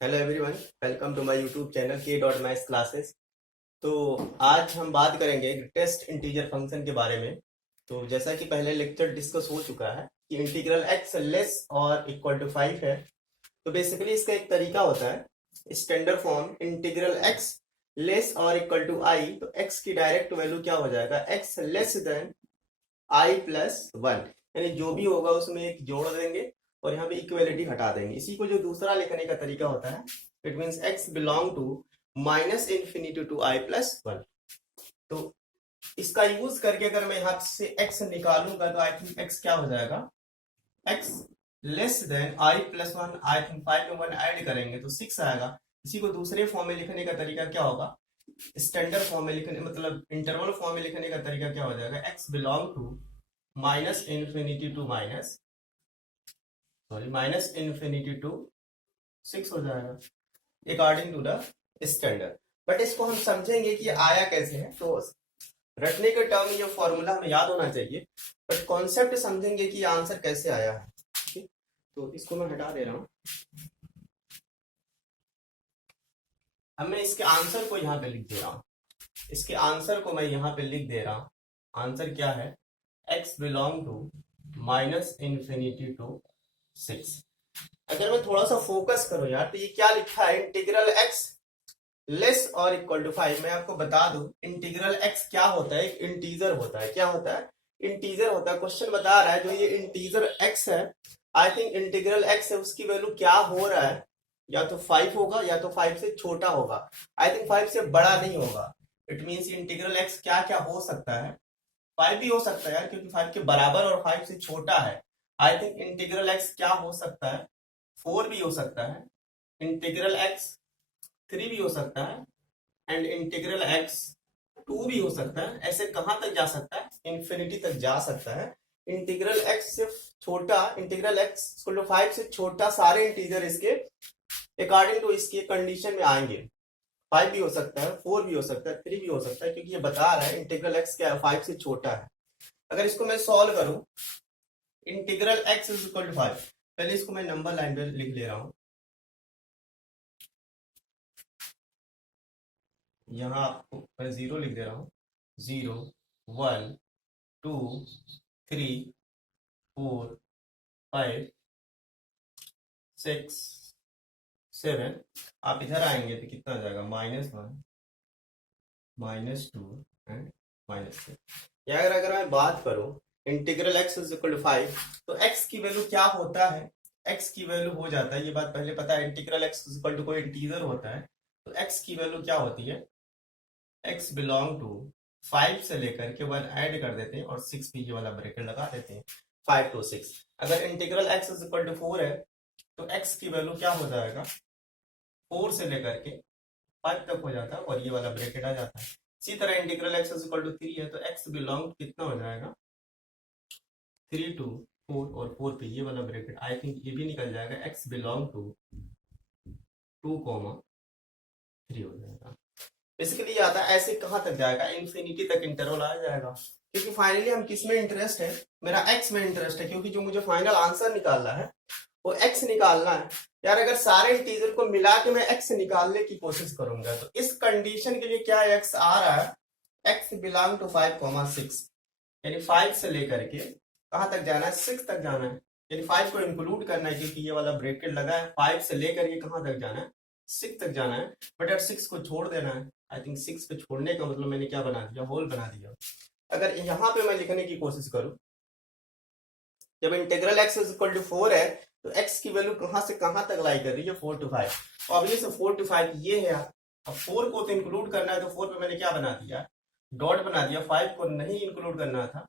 Hello everyone, welcome to my YouTube channel k.maths classes. तो आज हम बात करेंगे टेस्ट इंटीजर फंक्शन के बारे में। तो जैसा कि पहले लेक्चर डिस्कस हो चुका है कि इंटीग्रल x लेस और इक्वल टू 5 है। तो बेसिकली इसका एक तरीका होता है standard form integral x less और इक्वल टू i। तो x की डायरेक्ट वैल्यू क्या हो जाएगा, x less than i plus 1, यानी जो भी होगा उसमें एक जोड़ देंगे और यहाँ पे इक्वलिटी हटा देंगे। इसी को जो दूसरा लिखने का तरीका होता है, it means x belong to minus infinity to i plus 1। तो इसका यूज करके अगर मैं यहाँ से x निकालूंगा तो आई थिंक x क्या हो जाएगा, x less than i plus 1। I think 5 में 1 ऐड करेंगे तो 6 आएगा। इसी को दूसरे फॉर्म में लिखने का तरीका क्या होगा, स्टैंडर्ड फॉर्म में लिखने मतलब इंटरवल फॉर्म में लिखने का तरीका क्या हो जाएगा, x belong to minus infinity to minus infinity to 6 हो जाएगा according to the standard. But इसको हम समझेंगे कि आया कैसे है। तो रटने के टर्म ये फॉर्मूला हमें याद होना चाहिए, बट कॉन्सेप्ट समझेंगे कि आंसर कैसे आया है। ठीक, तो इसको मैं हटा दे रहा हूं। अब मैं इसके आंसर को यहाँ पे लिख दे रहा हूं। इसके आंसर को मैं यहाँ पे लिख दे रहा हूं। आंसर क्या है, x belong to minus infinity to 6। अगर मैं थोड़ा सा फोकस करूं यार, तो ये क्या लिखा है, इंटीग्रल x लेस और इक्वल टू 5। मैं आपको बता दूं इंटीग्रल x क्या होता है, एक इंटीजर होता है। क्या होता है, इंटीजर होता है। क्वेश्चन बता रहा है जो ये इंटीजर x है, आई थिंक इंटीग्रल x है, उसकी वैल्यू क्या हो रहा है, या तो 5 होगा या तो 5 से छोटा होगा। आई थिंक 5 से बड़ा नहीं होगा। इट मीन्स इंटीग्रल x क्या क्या हो सकता है, 5 भी हो सकता है यार, क्योंकि 5 के बराबर और 5 से छोटा है। आई थिंक इंटीग्रल x क्या हो सकता है, 4 भी हो सकता है, इंटीग्रल x 3 भी हो सकता है, एंड इंटीग्रल x 2 भी हो सकता है। ऐसे कहां तक जा सकता है, इन्फिनिटी तक जा सकता है। इंटीग्रल x सिर्फ छोटा, इंटीग्रल x 5 से छोटा सारे इंटीजर इसके अकॉर्डिंग टू इसके कंडीशन में आएंगे। 5 भी हो सकता है, 4 भी हो सकता है, 3 भी हो सकता है, क्योंकि ये बता रहा है इंटीग्रल x क्या है, 5 से छोटा है। अगर इसको मैं सॉल्व करूं, integral x is equal to 5, पहले इसको मैं नंबर लाइन पे लिख ले रहा हूं। यहाँ आपको मैं 0 लिख दे रहा हूँ, 0 1 2 3 4 5 6 7। आप इधर आएंगे तो कितना आ जाएगा, -1 -2 एंड -6। या अगर मैं बात करूं integral x is equal to 5, तो x की वैल्यू क्या होता है, x की वैल्यू हो जाता है, ये बात पहले पता है, integral x is equal to कोई इंटीजर होता है तो x की वैल्यू क्या होती है, x बिलोंग टू 5 से लेकर के 1 ऐड कर देते हैं और 6 भी ये वाला ब्रैकेट लगा देते हैं, 5 to 6। अगर integral x is equal to 4 है तो x की वैल्यू क्या हो जाएगा, 4 से लेकर के 5 तक हो जाता है और ये वाला ब्रैकेट आ जाता है। इसी तरह integral x is equal to 3 है तो x बिलोंग कितना हो जाएगा, 3 to 4 और 4 पे ये वाला ब्रैकेट, आई थिंक ये भी निकल जाएगा, x बिलोंग टू 2,3 हो जाएगा। बेसिकली ये आता है ऐसे कहां तक जाएगा, इन्फिनिटी तक इंटरवल आ जाएगा। क्योंकि फाइनली हम किस में इंटरेस्ट है, मेरा एक्स में इंटरेस्ट है, क्योंकि जो मुझे फाइनल आंसर निकालना है वो एक्स निकालना है। यार अगर सारे इंटीजर को मिला के मैं एक्स निकालने की कोशिश करूंगा तो इस कंडीशन के लिए क्या एक्स आ रहा है, एक्स बिलोंग टू 5,6, यानी 5 से लेकर के कहां तक जाना है, 6 तक जाना है, यानी 5 को इंक्लूड करना है, क्योंकि ये वाला ब्रैकेट लगा है। 5 से लेकर के कहां तक जाना है, 6 तक जाना है। बट यार 6 को छोड़ देना है। आई थिंक 6 पे छोड़ने का मतलब मैंने क्या बना दिया, होल बना दिया। अगर यहाँ पे मैं लिखने की कोशिश करूं, जब integral x is equal to 4 है तो x की वैल्यू कहां से कहां तक लाई कर रही है, 4 to 5। तो अब ये से 4 to 5 ये है। अब 4 को तो इंक्लूड करना है तो 4 पे मैंने क्या बना दिया, डॉट बना दिया। 5 को नहीं इंक्लूड करना था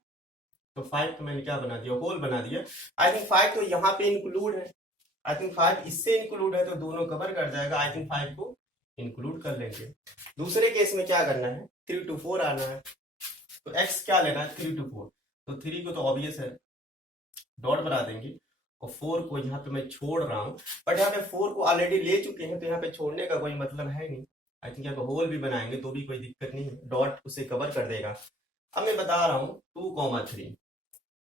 तो 5 को मैंने क्या बना दिया, होल बना दिया। आई थिंक 5 तो यहाँ पे इंक्लूड है, आई थिंक 5 इससे इंक्लूड है तो दोनों कवर कर जाएगा। आई थिंक 5 को इंक्लूड कर लेंगे। दूसरे केस में क्या करना है, 3 to 4 आना है, तो x क्या लेना है, 3 to 4। तो 3 को तो ऑब्वियस है, डॉट बना देंगे, और 4 को यहाँ पे मैं छोड़ रहा हूँ। बट यहाँ पे 4 को ऑलरेडी ले चुके हैं तो यहाँ पे छोड़ने का कोई मतलब है नहीं। आई थिंक यहाँ पे होल भी बनाएंगे तो भी कोई दिक्कत नहीं है, डॉट उसे कवर कर देगा। अब मैं बता रहा हूँ 2,3,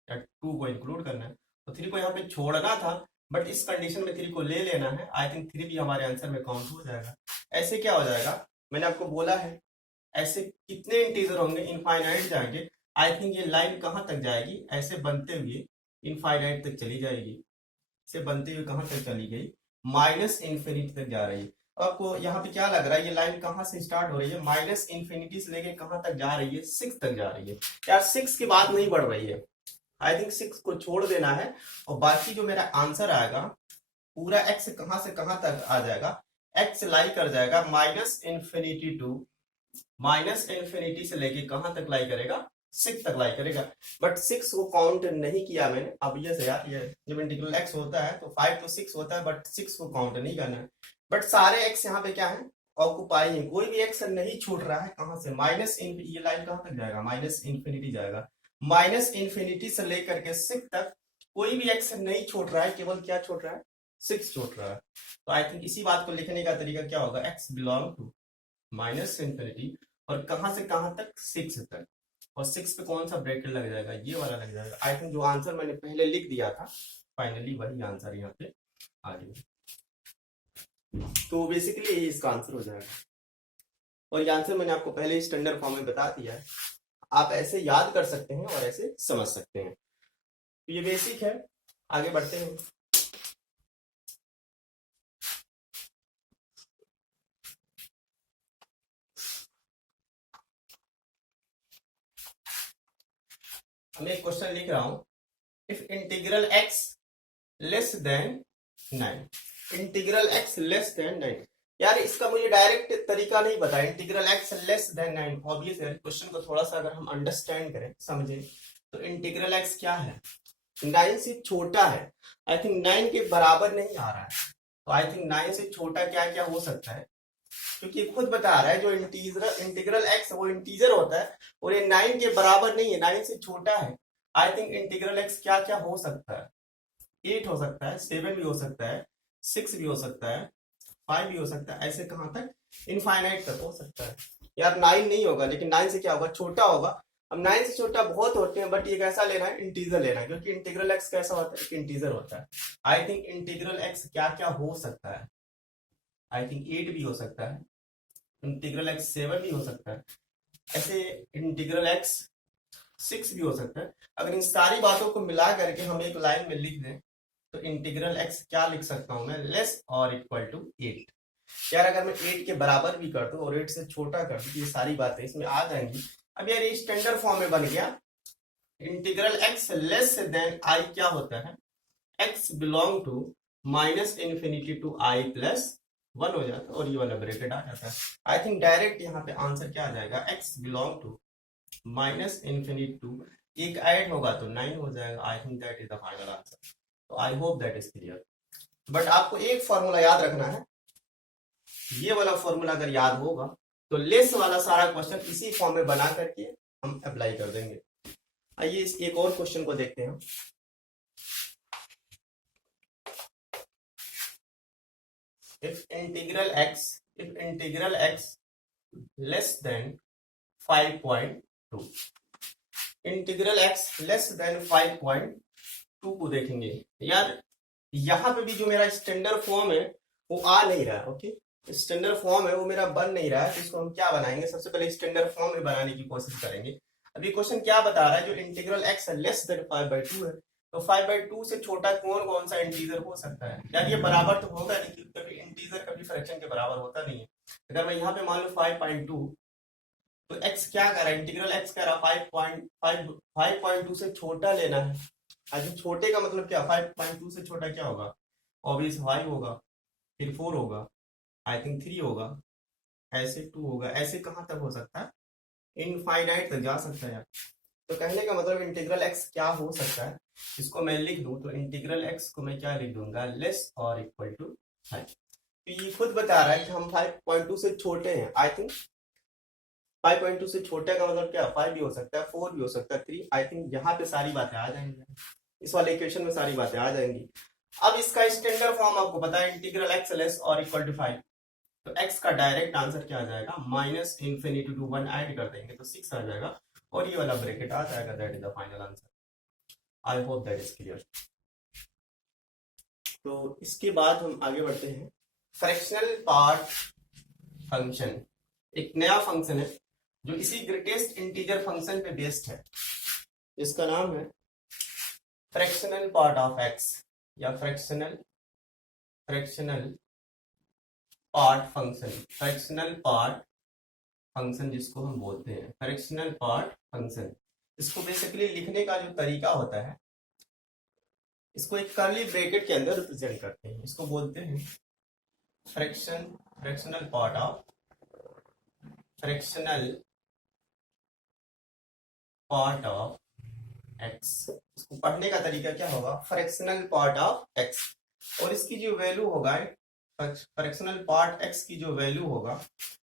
या 2 को इंक्लूड करना है तो 3 को यहाँ पे छोड़ना था, बट इस कंडीशन में 3 को ले लेना है। आई थिंक 3 भी हमारे आंसर में काउंट हो जाएगा। ऐसे क्या हो जाएगा, मैंने आपको बोला है ऐसे कितने इंटीजर होंगे, इनफाइनाइट जाएंगे। आई थिंक ये लाइन कहाँ तक जाएगी, ऐसे बनते हुए इनफाइनाइट तक चली जाएगी। से बनते हुए कहां तक चली गई, माइनस इंफिनिटी तक जा रही है। आपको यहाँ पे क्या लग रहा है, ये लाइन कहाँ से स्टार्ट हो रही है, माइनस इंफिनिटी से लेके कहां तक जा रही है, 6 तक जा रही है। यार 6 की बात नहीं बढ़ रही है, आई थिंक 6 को छोड़ देना है और बाकी जो मेरा आंसर आएगा पूरा एक्स कहां से कहां तक आ जाएगा, एक्स लाई कर जाएगा minus infinity to, minus infinity से लेके कहां तक लाई करेगा, 6 तक लाई करेगा। बट 6 को काउंट नहीं किया मैंने, अब ये से यार ये जब इंटीग्रल एक्स होता है तो 5 to 6 होता है, बट 6 को काउंट नहीं करना है। बट सारे एक्स यहाँ पे क्या है, ऑक्युपाई है, कोई भी एक्स नहीं छूट रहा है। कहां से, माइनस ये लाइन कहां तक जाएगा, माइनस इंफिनिटी जाएगा। माइनस इंफिनिटी से लेकर के 6 तक कोई भी एक्स नहीं छोड़ रहा है, केवल क्या छोड़ रहा है, 6 छोड़ रहा है। तो आई थिंक इसी बात को लिखने का तरीका क्या होगा, x belong to minus infinity और कहां से कहां तक, 6 तक, और 6 पे कौन सा ब्रैकेट लग जाएगा, ये वाला लग जाएगा। आई थिंक जो आंसर मैंने पहले लिख दिया था फाइनली वही आंसर यहाँ पे आ गया। तो बेसिकली ये इसका आंसर हो जाएगा, और ये आंसर मैंने आपको पहले ही स्टैंडर्ड फॉर्म में बता दिया है। आप ऐसे याद कर सकते हैं और ऐसे समझ सकते हैं। तो ये बेसिक है, आगे बढ़ते हैं। मैं एक क्वेश्चन लिख रहा हूं, if integral x less then 9, integral x less then 9। यार इसका मुझे डायरेक्ट तरीका नहीं पता, integral x less then 9 obvious है। क्वेश्चन को थोड़ा सा अगर हम अंडरस्टैंड करें, समझे, तो इंटीग्रल एक्स क्या है, 9 से छोटा है। आई थिंक 9 के बराबर नहीं आ रहा है, तो आई थिंक 9 से छोटा क्या क्या हो सकता है, क्योंकि खुद बता रहा है जो इंटीग्रल एक्स वो इंटीजर होता है और ये 9 के बराबर नहीं है, 9 से छोटा है। आई थिंक इंटीग्रल एक्स क्या क्या हो सकता है, 8 हो सकता है, 7 भी हो सकता है, 6 भी हो सकता है, 5 भी हो सकता है, ऐसे कहां तक, इनफाइनाइट तक हो सकता है। यार 9 नहीं होगा, लेकिन 9 से क्या होगा, छोटा होगा। अब 9 से छोटा बहुत होते हैं, बट ये कैसा लेना है, इंटीजर लेना है, क्योंकि इंटीग्रल एक्स कैसा होता है, इंटीजर होता है। आई थिंक इंटीग्रल एक्स क्या क्या हो सकता है, आई थिंक 8 भी हो सकता है, इंटीग्रल एक्स 7 भी हो सकता है, ऐसे इंटीग्रल एक्स 6 भी हो सकता है। अगर इन सारी बातों को मिला करके हम एक लाइन में लिख दें तो इंटीग्रल एक्स क्या लिख सकता हूं मैं, लेस और इक्वल टू 8। यार अगर मैं 8 के बराबर भी कर दूं और 8 से छोटा कर दूं, ये सारी बातें इसमें आ जाएंगी। अब यार ये स्टैंडर्ड फॉर्म में बन गया, integral x less than i क्या होता है, x belong to minus infinity to i plus 1 हो जाता है, और ये वाला ब्रैकेट आ जाता है। आई थिंक डायरेक्ट यहाँ पे आंसर क्या आ जाएगा, x belong to minus infinity to, एक ऐड होगा तो 9 हो जाएगा। I think that is the final answer. तो I hope that is clear. But आपको एक फॉर्मूला याद रखना है, ये वाला फॉर्मूला अगर याद होगा तो लेस वाला सारा क्वेश्चन इसी फॉर्म में बना करके हम अप्लाई कर देंगे। आइए इस एक और क्वेश्चन को देखते हैं। if integral x less than 5.2, integral x less than 5.2 को देखेंगे। यार यहाँ पे भी जो मेरा स्टैंडर्ड फॉर्म है वो आ नहीं रहा है। ओके, स्टैंडर्ड फॉर्म है वो मेरा बन नहीं रहा है, तो इसको हम क्या बनाएंगे, सबसे पहले स्टैंडर्ड फॉर्म में बनाने की कोशिश करेंगे। अभी क्वेश्चन क्या बता रहा है, जो इंटीग्रल x लेस देन 5/2 है, तो 5/2 से छोटा कौन कौन सा इंटीजर हो सकता है। यार ये बराबर तो होगा नहीं, कभी इंटीजर कभी फ्रैक्शन के बराबर होता नहीं है। अगर मैं यहाँ पे मान लू 5.2, तो x क्या कर रहा है, इंटीग्रल x कह रहा है 5.2 से छोटा लेना है। आज छोटे का मतलब क्या, 5.2 से छोटा क्या होगा, ऑब्वियस 5 होगा, फिर 4 होगा, आई थिंक 3 होगा, ऐसे 2 होगा, ऐसे कहां तक हो सकता है, इनफाइनाइट तक जा सकता है। तो कहने का मतलब इंटीग्रल x क्या हो सकता है, इसको मैं लिख दूं तो इंटीग्रल x को मैं क्या लिख दूंगा, लेस और इक्वल टू 5। तो ये खुद बता रहा है कि हम 5.2 से छोटे हैं। आई थिंक 5.2 से छोटे का मतलब क्या, 5 भी हो सकता है, 4 भी हो सकता है, 3। आई थिंक यहाँ पे सारी बातें आ जाएंगी, इस वाले इक्वेशन में सारी बातें आ जाएंगी। अब इसका स्टैंडर्ड फॉर्म आपको पता है, इंटीग्रल x लेस और इक्वल टू 5, तो x का डायरेक्ट आंसर क्या आ जाएगा, माइनस इंफिनिटी टू 1 ऐड कर देंगे तो 6 आ जाएगा, और ये वाला ब्रैकेट आ जाएगा। That is the final answer. I hope that is clear. तो इसके बाद हम आगे बढ़ते हैं। फ्रैक्शनल पार्ट फंक्शन एक नया फंक्शन है जो इसी ग्रेटेस्ट इंटीजर फंक्शन पे बेस्ड है, जिसका नाम है फ्रैक्शनल पार्ट ऑफ एक्स या fractional part function. Fractional part function जिसको हम बोलते हैं फ्रैक्शनल पार्ट फंक्शन। इसको बेसिकली लिखने का जो तरीका होता है, इसको एक कर्ली ब्रैकेट के अंदर रिप्रेजेंट करते हैं। इसको बोलते हैं फ्रैक्शनल पार्ट ऑफ एक्स। इसको पढ़ने का तरीका क्या होगा, फ्रैक्शनल पार्ट ऑफ एक्स, और इसकी जो वैल्यू होगा फ्रैक्शनल पार्ट एक्स की जो वैल्यू होगा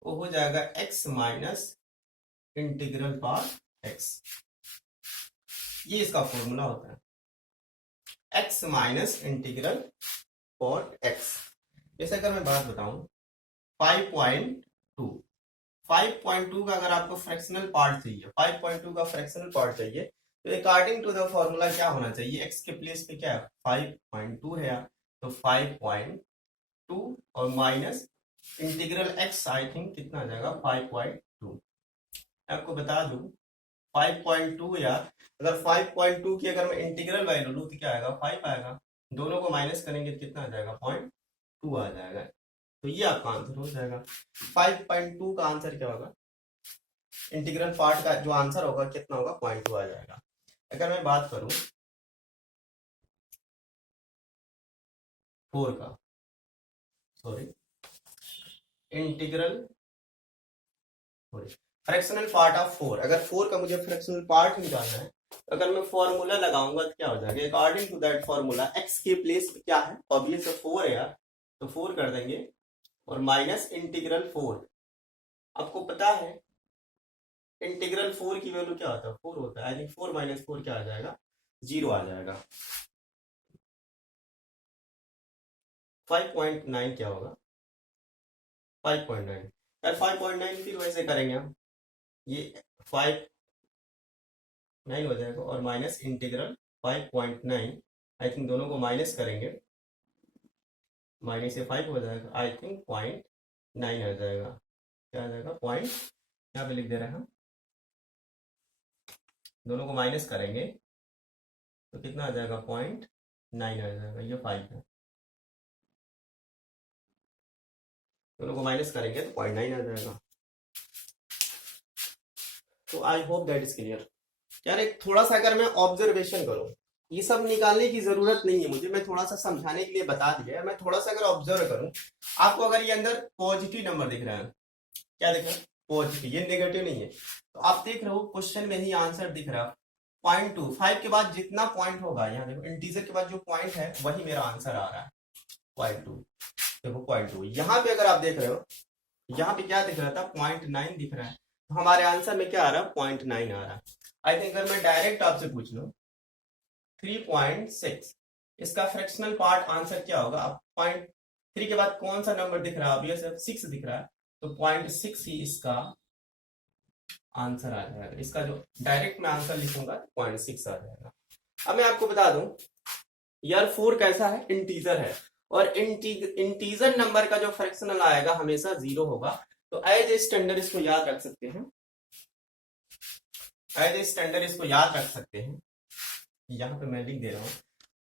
वो हो जाएगा x minus integral part x. ये इसका फॉर्मूला होता है, x minus integral part x. जैसे अगर मैं बात बताऊं 5.2 का अगर आपको फ्रैक्शनल पार्ट चाहिए, 5.2 का फ्रैक्शनल पार्ट चाहिए, तो अकॉर्डिंग टू द फॉर्मूला क्या होना चाहिए, एक्स के प्लेस पे क्या है 5.2 है, तो 5.2 और minus integral x I think कितना आ जाएगा 5.2। आपको बता दूं 5.2 यार, अगर 5.2 की अगर मैं इंटीग्रल वैल्यू लूं तो क्या आएगा 5 आएगा, दोनों को माइनस करेंगे तो कितना आ जाएगा 0.2 आ जाएगा। तो ये आपका आंसर हो जाएगा। 5.2 का आंसर क्या होगा, इंटीग्रल पार्ट का जो आंसर होगा कितना होगा 0.2 आ जाएगा। अगर मैं बात करूं 4 का, sorry integral fractional part of 4, अगर 4 का मुझे फ्रैक्शनल पार्ट निकालना है, तो अगर मैं फॉर्मूला लगाऊंगा तो क्या हो जाएगा, according to that formula x के प्लेस पे क्या है, ऑब्वियस 4 है यार, तो 4 कर देंगे और माइनस इंटीग्रल 4। आपको पता है इंटीग्रल 4 की वैल्यू क्या होता है, 4 होता है, आई थिंक 4 माइनस 4 क्या आ जाएगा 0 आ जाएगा। 5.9 क्या होगा 5.9 यार, 5.9 फिर वैसे करेंगे हम, ये 5.9 हो जाएगा और माइनस इंटीग्रल 5.9, आई थिंक दोनों को माइनस करेंगे, माइनस से 5 हो जाएगा, आई थिंक 0.9 आ जाएगा, क्या आ जाएगा पॉइंट, यहाँ पे लिख दे रहे हैं हम, दोनों को माइनस करेंगे तो कितना आ जाएगा 0.9 आ जाएगा, ये 5 है, दोनों को माइनस करेंगे तो 0.9 आ जाएगा। तो I hope that is clear. यार एक थोड़ा सा अगर मैं ऑब्जर्वेशन करूं, ये सब निकालने की जरूरत नहीं है मुझे, मैं थोड़ा सा समझाने के लिए बता दिया, मैं थोड़ा सा अगर ऑब्जर्व करूं, आपको अगर ये अंदर पॉजिटिव नंबर दिख रहा है, क्या दिख रहा है पॉजिटिव, ये नेगेटिव नहीं है, तो आप देख रहे हो क्वेश्चन में ही आंसर दिख रहा है 0.2, 5 के बाद जितना पॉइंट होगा, यहाँ देखो इंटीजर के बाद जो पॉइंट है वही मेरा आंसर आ रहा है 0.2, देखो 0.2। यहाँ पे अगर आप देख रहे हो, यहाँ पे क्या दिख रहा था 0.9 दिख रहा है, तो हमारे आंसर में क्या आ रहा है 0.9 आ रहा है। आई थिंक अगर मैं डायरेक्ट आपसे पूछ लूं 3.6, इसका फ्रैक्शनल पार्ट आंसर क्या होगा, अब 0.3 के बाद कौन सा नंबर दिख रहा है, ऑब्वियस 6 दिख रहा है, तो 0.6 ही इसका आंसर आ जाएगा। इसका जो डायरेक्ट मैं आंसर लिखूंगा 0.6 आ जाएगा। अब मैं आपको बता दूं यार 4 कैसा है, इंटीजर है, और इंटीजर नंबर का जो फ्रैक्शनल आएगा हमेशा 0 होगा, तो एज ए स्टैंडर्ड इसको याद रख सकते हैं, एज ए स्टैंडर्ड इसको याद रख सकते हैं। यहाँ पे मैं लिख दे रहा हूं,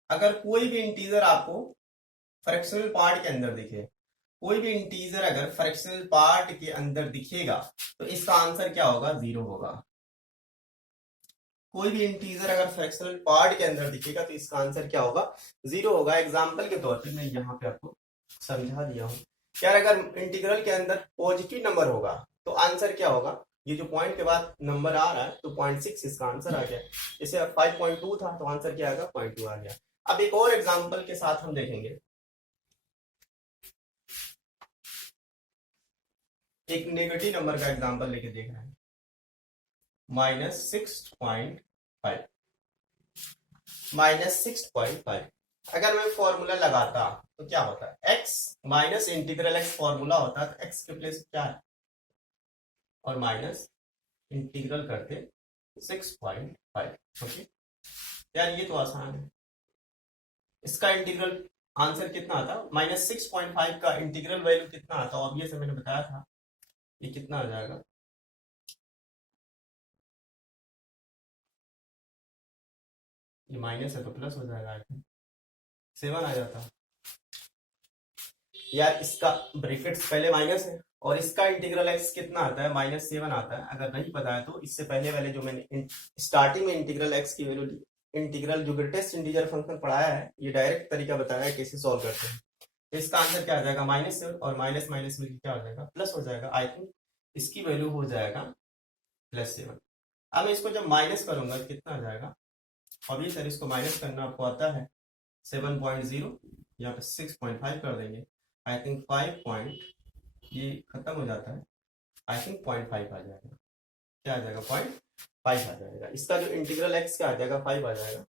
अगर कोई भी इंटीजर आपको फ्रैक्शनल पार्ट के अंदर दिखे, कोई भी इंटीजर अगर फ्रैक्शनल पार्ट के अंदर दिखेगा तो इसका आंसर क्या होगा 0 होगा। कोई भी इंटीजर अगर फ्रैक्शनल पार्ट के अंदर दिखेगा तो इसका आंसर क्या होगा 0 होगा। एग्जांपल के तौर पे मैं यहाँ पे आपको समझा दिया हूँ, यार अगर इंटीग्रल के अंदर पॉजिटिव नंबर होगा तो आंसर क्या होगा, ये जो पॉइंट के बाद नंबर आ रहा है तो 0.6 इसका आंसर आ गया। जैसे 5.2 था तो आंसर क्या आएगा 0.2 आ गया। अब एक और एग्जांपल के साथ हम देखेंगे, एक नेगेटिव नंबर का एग्जांपल लेके देख रहे हैं, -6.5। अगर मैं फॉर्मूला लगाता तो क्या होता है, x minus integral x formula होता है, तो x के प्लेस क्या है और माइनस इंटीग्रल करते 6.5। ओके यार ये तो आसान है, इसका इंटीग्रल आंसर कितना आता, -6.5 का इंटीग्रल वैल्यू कितना आता, ऑब्वियस मैंने बताया था, ये कितना आ जाएगा, ये माइनस है तो प्लस हो जाएगा, आई थिंक 7 आ जाता यार। इसका ब्रैकेट्स पहले माइनस है और इसका इंटीग्रल एक्स कितना आता है, -7 आता है। अगर नहीं पता है तो इससे पहले वाले जो मैंने स्टार्टिंग में इंटीग्रल एक्स की वैल्यू, इंटीग्रल जो ग्रेटेस्ट इंटीजर फंक्शन पढ़ाया है, ये डायरेक्ट तरीका बताया है कैसे सॉल्व करते हैं। तो इसका आंसर क्या आ जाएगा, -7 और माइनस माइनस मिलकर क्या हो जाएगा, प्लस हो जाएगा। आई थिंक इसकी वैल्यू हो जाएगा +7। अब मैं इसको जब माइनस करूंगा तो कितना आ जाएगा, अभी सर इसको माइनस करना आपको आता है, 7.0 यहाँ पे 6.5 कर देंगे। आई थिंक 5 पॉइंट, ये खत्म हो जाता है, आई थिंक 0.5 आ जाएगा। क्या आ जाएगा, 0.5 आ जाएगा। इसका जो इंटीग्रल एक्स क्या आ जाएगा, 5 आ जाएगा।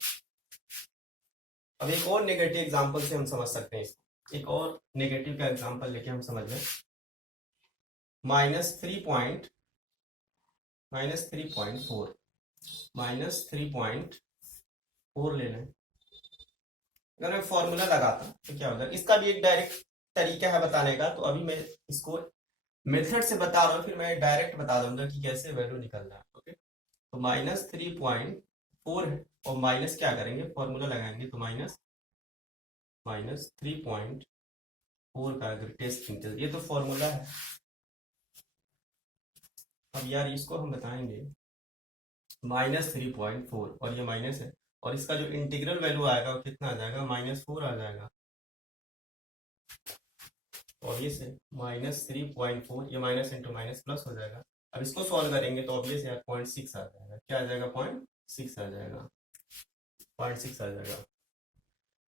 अब एक और नेगेटिव एग्जांपल से हम समझ सकते हैं इसको, एक और नेगेटिव का एग्जांपल लेके हम समझ लें। -3.4 -3.4 ले लें। अगर मैं फॉर्मूला लगाता तो क्या होगा, इसका भी एक डायरेक्ट तरीका है बताने का, तो अभी मैं इसको मेथड से बता रहा हूँ, फिर मैं डायरेक्ट बता दूंगा कि कैसे वैल्यू निकल रहा है। ओके, तो -3.4 है और माइनस क्या करेंगे, फॉर्मूला लगाएंगे, तो -3.4 का ग्रेटेस्ट इंटीजर, ये तो फॉर्मूला है। अब यार इसको हम बताएंगे -3.4 और ये माइनस है, और इसका जो इंटीग्रल वैल्यू आएगा वो कितना आ जाएगा, -4 आ जाएगा। ऑब्वियस है -3.4, ये माइनस इंटू माइनस प्लस हो जाएगा। अब इसको सॉल्व करेंगे तो ऑब्वियस है 0.6 आ जाएगा। क्या आ जाएगा, 0.6 आ जाएगा, 0.6 आ जाएगा।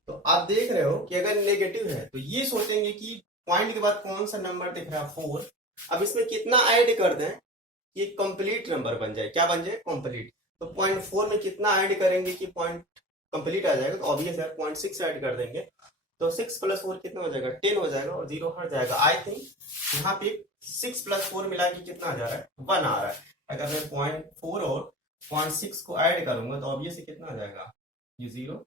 तो आप देख रहे हो कि अगर नेगेटिव है तो ये सोचेंगे कि पॉइंट के बाद कौन सा नंबर दिख रहा है, 4। अब इसमें कितना ऐड कर दें कि कंप्लीट नंबर बन जाए, क्या बन जाए, कंप्लीट। तो 0.4 में कितना ऐड करेंगे कि पॉइंट कंप्लीट आ जाएगा, तो ऑब्वियस है 0.6 ऐड कर देंगे, तो 6 + 4 कितना हो जाएगा, 10 हो जाएगा, और 0 हट जाएगा। आई थिंक यहाँ पे 6 + 4 मिला के कितना आ जा रहा है, 1 आ रहा है। अगर मैं 0.4 और 0.6 को ऐड करूंगा तो ऑब्वियसली कितना आ जाएगा, ये 0,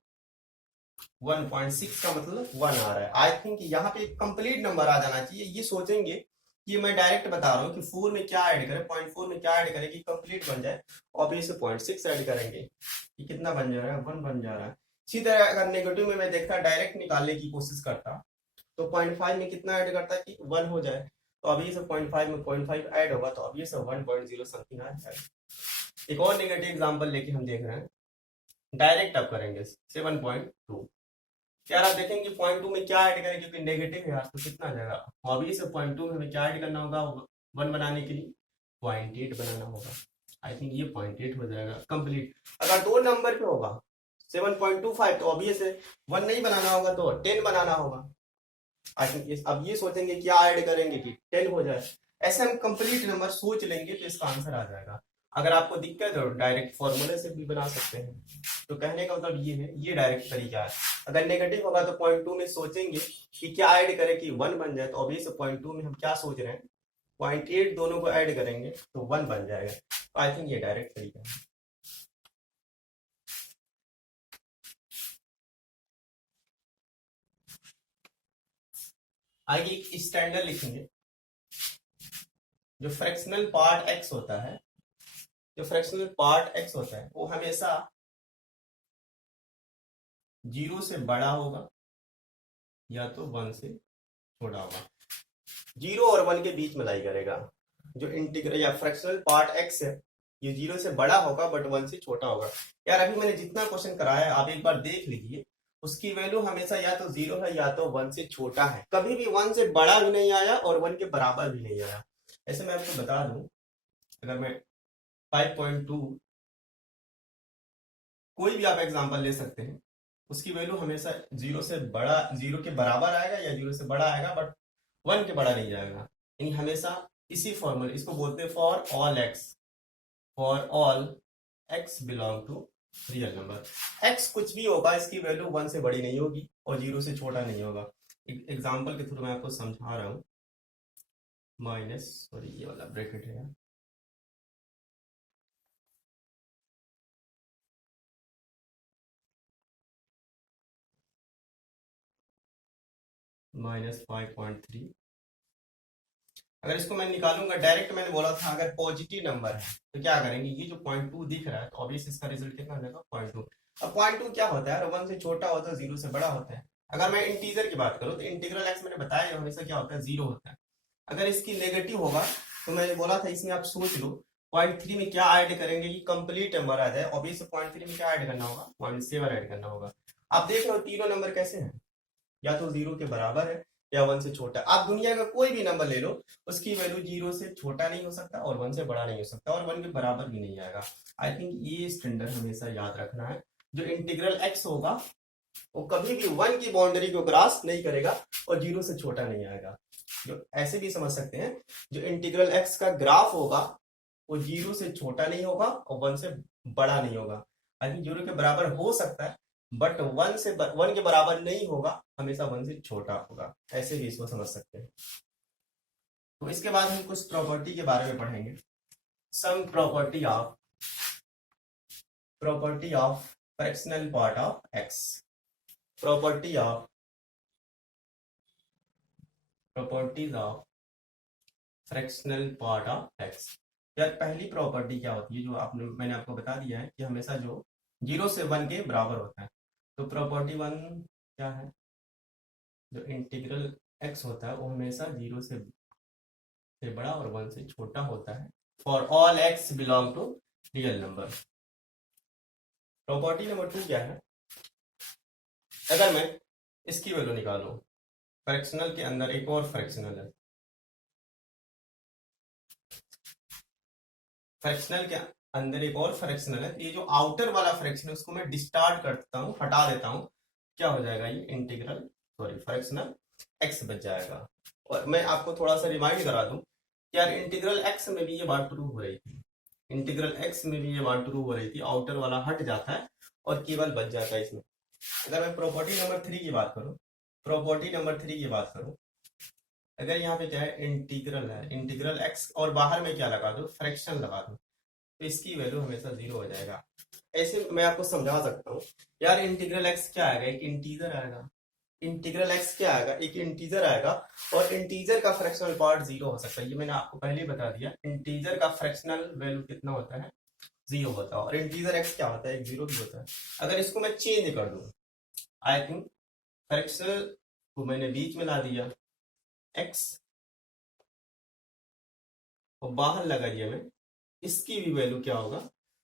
1.6 का मतलब 1 आ रहा है। आई थिंक यहाँ पे कंप्लीट नंबर आ जाना चाहिए। ये सोचेंगे कि मैं डायरेक्ट बता रहा हूँ कि 4 में क्या ऐड करें, 0.4 में क्या ऐड करें कि कंप्लीट बन जाए, और इसे 0.6 ऐड करेंगे, ये कितना बन जा रहा है, 1 बन जा रहा है। इसी तरह अगर नेगेटिव में मैं देखता डायरेक्ट निकालने की कोशिश करता, तो 0.5 में कितना ऐड करता है कि 1 हो जाए, तो अभी से 0.5 में 0.5 ऐड होगा, तो अभी से 1.0 समथिंग आ जाएगा। एक और नेगेटिव एग्जाम्पल लेके हम देख रहे हैं, डायरेक्ट अब करेंगे 7.2। यार आप देखेंगे 0.2 में क्या ऐड करें, क्योंकि नेगेटिव है यार, तो कितना आ जाएगा, अभी से 0.2 में हमें क्या ऐड करना होगा, 1 बनाने के लिए 0.8 बनाना होगा। आई थिंक ये 0.8 हो जाएगा कंप्लीट। अगर 2 नंबर पे होगा 7.25, तो ऑब्वियस है 1 नहीं बनाना होगा, तो 10 बनाना होगा। आई थिंक अब ये सोचेंगे क्या ऐड करेंगे कि 10 हो जाए। ऐसे हम कंप्लीट नंबर सोच लेंगे तो इसका आंसर आ जाएगा। अगर आपको दिक्कत हो डायरेक्ट फॉर्मूले से भी बना सकते हैं। तो कहने का मतलब ये है, ये डायरेक्ट तरीका है। अगर नेगेटिव होगा तो 0.2 में सोचेंगे कि क्या ऐड करें कि 1 बन जाए, तो ऑब्वियस 0.2 में हम क्या सोच रहे हैं, 0.8 दोनों को ऐड करेंगे तो 1 बन जाएगा। तो आई थिंक ये डायरेक्ट तरीका है। आगे एक स्टैंडर्ड लिखेंगे, जो फ्रैक्शनल पार्ट एक्स होता है, जो फ्रैक्शनल पार्ट एक्स होता है वो हमेशा 0 से बड़ा होगा या तो 1 से छोटा होगा। 0 और 1 के बीच में लाई करेगा। जो इंटीग्रल या फ्रैक्शनल पार्ट एक्स है, ये 0 से बड़ा होगा बट 1 से छोटा होगा। यार अभी मैंने जितना क्वेश्चन कराया है आप एक बार देख लीजिए, उसकी वैल्यू हमेशा या तो 0 है या तो 1 से छोटा है। कभी भी 1 से बड़ा भी नहीं आया और 1 के बराबर भी नहीं आया। ऐसे मैं आपको बता दूं, अगर मैं 5.2, कोई भी आप एग्जांपल ले सकते हैं, उसकी वैल्यू हमेशा 0 से बड़ा, 0 के बराबर आएगा या 0 से बड़ा आएगा, बट 1 के बड़ा नहीं जाएगा। यानी हमेशा इसी फॉर्मूले, इसको बोलते हैं for all x belong to real number. X कुछ भी होगा, इसकी वैल्यू 1 से बड़ी नहीं होगी और 0 से छोटा नहीं होगा। एग्जाम्पल के थ्रू मैं आपको समझा रहा हूँ। माइनस, सॉरी ये वाला ब्रैकेट है, -5.3। अगर इसको मैं निकालूंगा डायरेक्ट, मैंने बोला था अगर पॉजिटिव नंबर है तो क्या करेंगे, ये जो 0.2 दिख रहा है तो ऑब्वियस इसका रिजल्ट कितना हो जाएगा 0.2। अब 0.2 क्या होता है, 1 से छोटा होता है, 0 से बड़ा होता है। अगर मैं इंटीजर की बात करूँ तो इंटीग्रल एक्स मैंने बताया हमेशा क्या होता है, 0 होता है। अगर इसकी नेगेटिव होगा तो मैंने बोला था इसमें आप सोच लो 0.3 में क्या ऐड करेंगे कि कंप्लीट नंबर आ जाए। ऑब्वियस 0.3 में क्या ऐड करना होगा, 0.7 ऐड करना होगा। आप देख रहे हो तीनों नंबर कैसे हैं, या तो 0 के बराबर है या 1 से छोटा। आप दुनिया का कोई भी नंबर ले लो, उसकी वैल्यू 0 से छोटा नहीं हो सकता और 1 से बड़ा नहीं हो सकता और 1 के बराबर भी नहीं आएगा। आई थिंक ये स्टैंडर्ड हमेशा याद रखना है। जो इंटीग्रल एक्स होगा वो कभी भी 1 की बाउंड्री को क्रॉस नहीं करेगा और 0 से छोटा नहीं आएगा। जो ऐसे भी समझ सकते हैं, जो इंटीग्रल एक्स का ग्राफ होगा वो 0 से छोटा नहीं होगा और 1 से बड़ा नहीं होगा। आई थिंक 0 के बराबर हो सकता है बट 1 के बराबर नहीं होगा, हमेशा 1 से छोटा होगा। ऐसे भी इसको समझ सकते हैं। तो इसके बाद हम कुछ प्रॉपर्टी के बारे में पढ़ेंगे। Sum property of fractional part of x. Properties of fractional part of x. यार पहली प्रॉपर्टी क्या होती है, जो मैंने आपको बता दिया है कि हमेशा जो 0 से 1 के बराबर होता है। तो प्रॉपर्टी 1 क्या है, जो इंटीग्रल एक्स होता है वो हमेशा 0 से बड़ा और 1 से छोटा होता है for all x belong to real number. Property number 2 क्या है, अगर मैं इसकी वैल्यू निकालूं, फ्रैक्शनल के अंदर एक और फ्रैक्शनल है, फ्रैक्शनल के अंदर एक और फ्रैक्शनल है, ये जो आउटर वाला फ्रैक्शन है उसको मैं डिस्टार्ट करता हूँ, हटा देता हूँ, क्या हो जाएगा ये इंटीग्रल फ्रैक्शनल एक्स बच जाएगा। और मैं आपको थोड़ा सा रिमाइंड करा दूं, यार इंटीग्रल एक्स में भी ये बात ट्रू हो रही थी, इंटीग्रल एक्स में भी ये बात ट्रू हो रही थी, आउटर वाला हट जाता है और केवल बच जाता है इसमें। अगर मैं प्रॉपर्टी नंबर 3 की बात करूं, अगर यहाँ पे क्या है इंटीग्रल है, इंटीग्रल एक्स और बाहर में क्या लगा दो, फ्रैक्शन लगा दो, तो इसकी वैल्यू हमेशा 0 हो जाएगा। ऐसे मैं आपको समझा सकता हूँ, यार इंटीग्रल एक्स क्या आएगा, एक इंटीजर आएगा, इंटीग्रल एक्स क्या आएगा, एक इंटीजर आएगा और इंटीजर का फ्रैक्शनल पार्ट 0 हो सकता है। ये मैंने आपको पहले ही बता दिया, इंटीजर का फ्रैक्शनल वैल्यू कितना होता है, 0 होता है। और इंटीजर एक्स क्या होता है, एक 0 भी होता है। अगर इसको मैं चेंज कर दूं, आई थिंक फ्रैक्शनल को मैंने बीच में ला दिया एक्स और बाहर लगा दिया मैं, इसकी भी वैल्यू क्या होगा,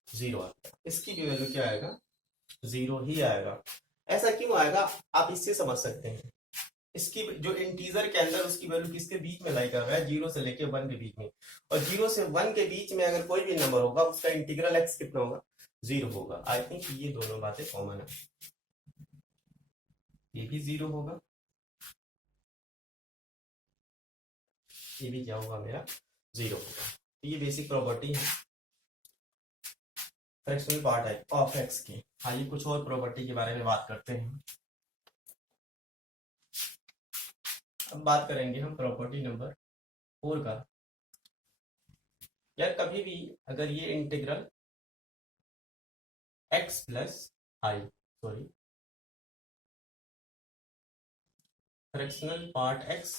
0 आएगा, इसकी भी वैल्यू क्या आएगा, 0 ही आएगा। ऐसा क्यों आएगा, आप इससे समझ सकते हैं। इसकी जो इंटीजर के अंदर उसकी वैल्यू किसके बीच में लाई कर रहा है, 0 से लेके 1 के बीच में, और 0 से 1 के बीच में अगर कोई भी नंबर होगा उसका इंटीग्रल एक्स कितना होगा, 0 होगा। आई थिंक ये दोनों बातें कॉमन है, ये भी 0 होगा, ये भी क्या होगा मेरा 0 होगा। तो ये बेसिक प्रॉपर्टी है फ्रैक्शनल पार्ट है ऑफ एक्स की। आइए कुछ और प्रॉपर्टी के बारे में बात करते हैं। अब बात करेंगे हम प्रॉपर्टी नंबर 4 का। यार कभी भी अगर ये इंटीग्रल एक्स प्लस आई फ्रैक्शनल पार्ट एक्स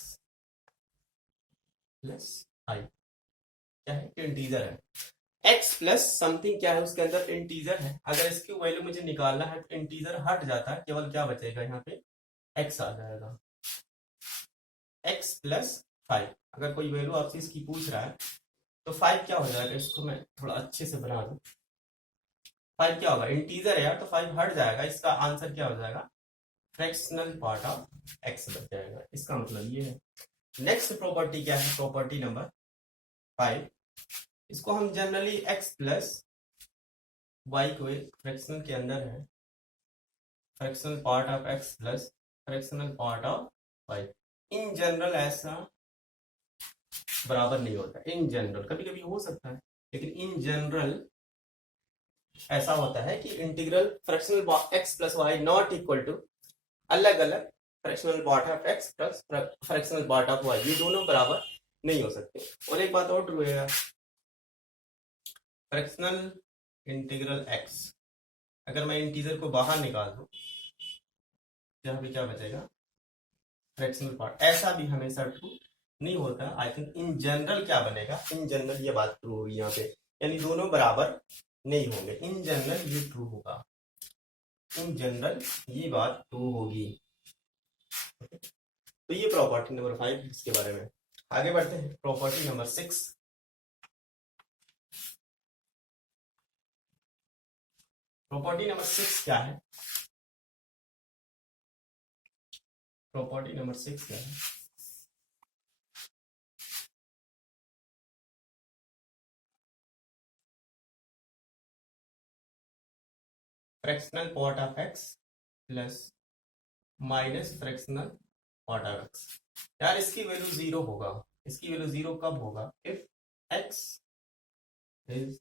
प्लस आई क्या है, इंटीजर है, x प्लस समथिंग क्या है उसके अंदर इंटीजर है। अगर इसकी वैल्यू मुझे निकालना है तो इंटीजर हट जाता है, केवल क्या बचेगा यहाँ पे x आ जाएगा, x प्लस 5। अगर कोई वैल्यू आपसे इसकी पूछ रहा है तो 5 क्या हो जाएगा, इसको मैं थोड़ा अच्छे से बना दूं, 5 क्या होगा, इंटीजर है यार तो 5 हट जाएगा, इसका आंसर क्या हो जाएगा, फ्रैक्शनल पार्ट ऑफ x बच जाएगा। इसका मतलब ये है। नेक्स्ट प्रॉपर्टी क्या है, प्रॉपर्टी नंबर 5, इसको हम जनरली x प्लस वाई को फ्रैक्शनल के अंदर है, fractional part of x plus fractional part of y. In general ऐसा बराबर नहीं होता, इन जनरल कभी कभी हो सकता है, लेकिन इन जनरल ऐसा होता है कि integral fractional x plus y not equal to अलग अलग fractional part of x plus fractional part of y, ये दोनों बराबर नहीं हो सकते। और एक बात और ट्रू है, फ्रैक्शनल इंटीग्रल x अगर मैं इंटीजर को बाहर निकाल दूं, यहाँ पे क्या बचेगा, फ्रैक्शनल पार्ट, ऐसा भी हमेशा ट्रू नहीं होता। आई थिंक इन जनरल क्या बनेगा, इन जनरल ये बात ट्रू होगी यहाँ पे, यानी दोनों बराबर नहीं होंगे। इन जनरल ये ट्रू होगा, इन जनरल ये बात ट्रू होगी। तो ये प्रॉपर्टी नंबर 5 इसके बारे में। आगे बढ़ते हैं प्रॉपर्टी नंबर 6। प्रॉपर्टी नंबर 6 क्या है? प्रॉपर्टी नंबर 6 क्या है? Fractional part of x plus minus fractional part of x. यार इसकी वैल्यू 0 होगा, इसकी वैल्यू 0 कब होगा? If x is